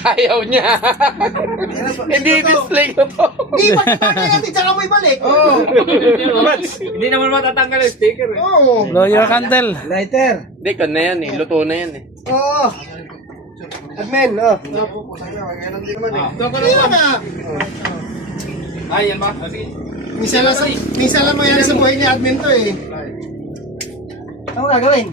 Ayaw niya. Hindi display ko to. Hindi, pagkatanggal natin, tsaka mo ibalik. Hindi naman matatanggal yung sticker eh. Oo. Blow your candle. Lighter. Hindi, kan na yan eh. Luto na yan eh. Oo. Admin, oh. Hindi na. Ay, yan ba? Minsan lang mangyari sa buhay ni admin to eh. Ano gagawin?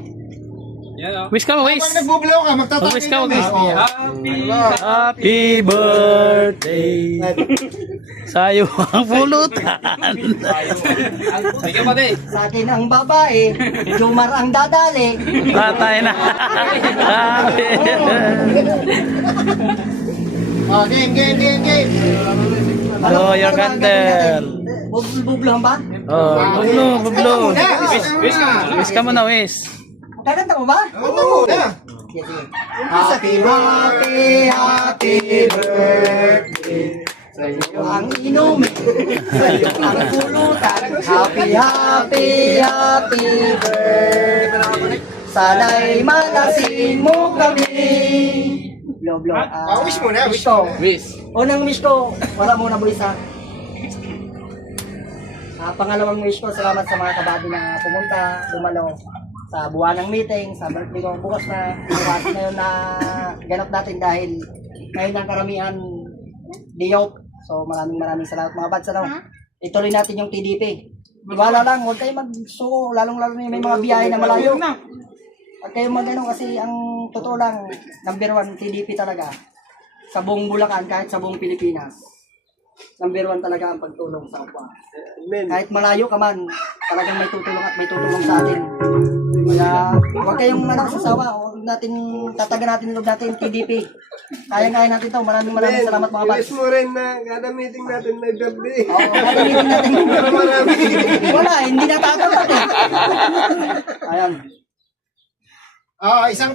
Yan o. Wish ka mo, wish. Pag nag-bublow ka, magtatangin Mag-wish ka, mag-wish. Happy. Happy birthday. Sa'yo ang pulutan. Sige pa din. Sa akin ang babae, Jumar ang dadali. Tatay na. Oh, game. Blow your candle. Bubluhan ba? Oh, bublo. Wish Wish ka muna, wish. Kakanta mo ba? Oo, na. Happy birthday. Sa'yo ang inumin, sa'yo ang pulutan. Happy birthday. Sana'y malasin mo kami. Blow. Wish mo na, wish ko. Wish. Unang wish ko, wala muna boys ha. Pangalawang wish ko, salamat sa mga kabady na pumunta, dumalo sa buwan ng meeting, sa birthday ko bukas na, bukas na yun na ganap natin dahil ngayon ang karamihan day off. So maraming salamat mga bads. Ituloy natin yung TDP. Iwala lang, huwag kayo magsuko, lalong-lalo na may mga biyahe na malayo. Huwag kayo mag-ano kasi ang totoo lang, number 1 TDP talaga. Sa buong Bulacan, kahit sa buong Pilipinas. Number 1 talaga ang pagtulong sa kapwa. Kahit malayo ka man, talagang may tutulong at may tutulong sa atin. Kaya huwag kayong sasawa, huwag natin, tatagan natin yung loob natin, TDP. Kaya natin to. Maraming salamat mga bats. Wish mo rin na kada meeting natin may birthday. Oo, kada meeting natin. Marami. Wala, hindi natatanggap eh. Ayan. Isang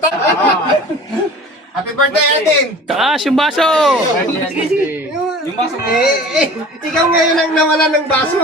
Happy birthday, Adin! Taas yung baso. Yung baso. Ikaw ngayon ang nawala ng baso.